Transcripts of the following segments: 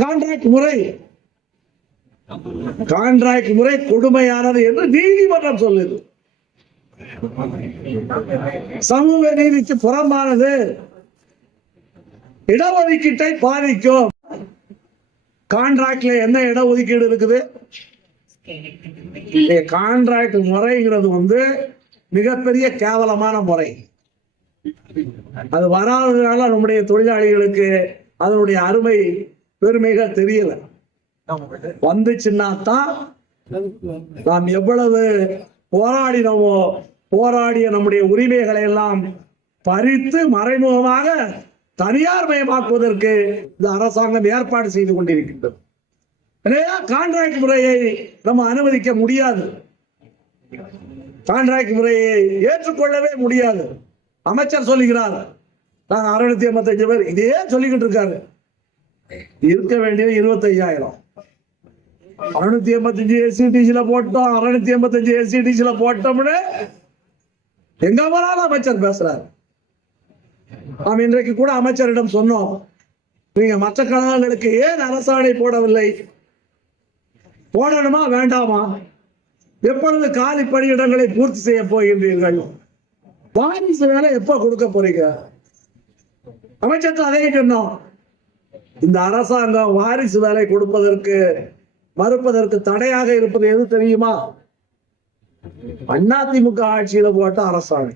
Contract முறை கொடுமையானது என்று நீதிமன்றம் சொல்லுது. சமூக நீதிக்கு புறம்பானது, இடஒதுக்கீட்டை பாதிக்கும். கான்ட்ராக்ட்ல என்ன இடஒதுக்கீடு இருக்குது? கான்ட்ராக்ட் முறைங்கிறது மிகப்பெரிய கேவலமான முறை. அது வராததுனால நம்முடைய தொழிலாளிகளுக்கு அதனுடைய அருமை பெருமைகள் தெரியல. வந்துச்சுன்னா தான் நாம் எவ்வளவு போராடினோமோ, போராடிய நம்முடைய உரிமைகளை எல்லாம் பறித்து மறைமுகமாக தனியார் மயமாக்குவதற்கு இந்த அரசாங்கம் ஏற்பாடு செய்து கொண்டிருக்கின்றது. கான்ட்ராக்ட் முறையை நம்ம அனுமதிக்க முடியாது, கான்ட்ராக்ட் முறையை ஏற்றுக்கொள்ளவே முடியாது. அமைச்சர் சொல்லுகிறார், நாங்க 685 பேர் இதே சொல்லிக்கிட்டு இருக்காரு. இருக்க வேண்டியது 25,000. 685 எஸ்சிடிசில போட்டோம், 685 எஸ்சிடிசில போட்டோம்னு எங்க போனாலும் அமைச்சர் பேசுறாரு. நாம் இன்றைக்கு கூட அமைச்சரிடம் சொன்னோம், நீங்க மற்ற கழகங்களுக்கு ஏன் அரசாணை போடவில்லை? போடணுமா வேண்டாமா? எப்பொழுது காலி பணியிடங்களை பூர்த்தி செய்ய போகின்றீர்கள்? வாரிசு வேலை எப்ப கொடுக்க போறீங்க? அமைச்சர் அதே சொன்னோம். இந்த அரசாங்கம் வாரிசு வேலை கொடுப்பதற்கு மறுப்பதற்கு தடையாக இருப்பது எது தெரியுமா? அதிமுக ஆட்சியில போட்ட அரசாணை.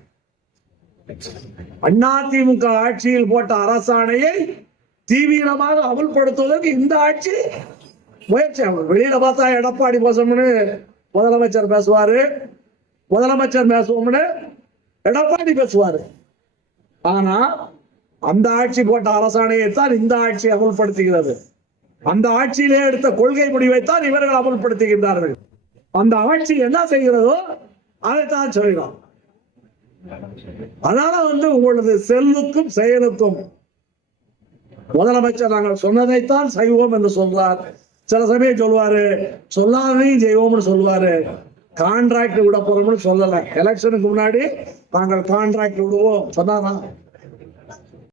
அதிமுக ஆட்சியில் போட்ட அரசாணையை தீவிரமாக அமல்படுத்துவதற்கு இந்த ஆட்சி முயற்சி. வெளியில பார்த்தா எடப்பாடி பேசணும்னு முதலமைச்சர் பேசுவாரு, முதலமைச்சர் பேசுவோம்னு எடப்பாடி பேசுவாரு. ஆனா அந்த ஆட்சி போட்ட அரசாணையை தான் இந்த ஆட்சி அமல்படுத்துகிறது. அந்த ஆட்சியிலே எடுத்த கொள்கை முடிவைத்தான் இவர்கள் அமல்படுத்துகின்றார்கள். அந்த ஆட்சி என்ன செய்கிறதோ அதைத்தான் செய்யணும். அதனால உங்களது செல்லுக்கும் செயலுக்கும் முதலமைச்சர் நாங்கள் சொன்னதைத்தான் செய்வோம் என்று சொல்றார். சில சமயம் சொல்லுவாரு, சொல்லாதையும் செய்வோம்னு சொல்லுவாரு. கான்ட்ராக்ட் விட போறோம்னு சொல்லல. எலெக்ஷனுக்கு முன்னாடி நாங்கள் கான்ட்ராக்ட் விடுவோம் சொன்னாதான்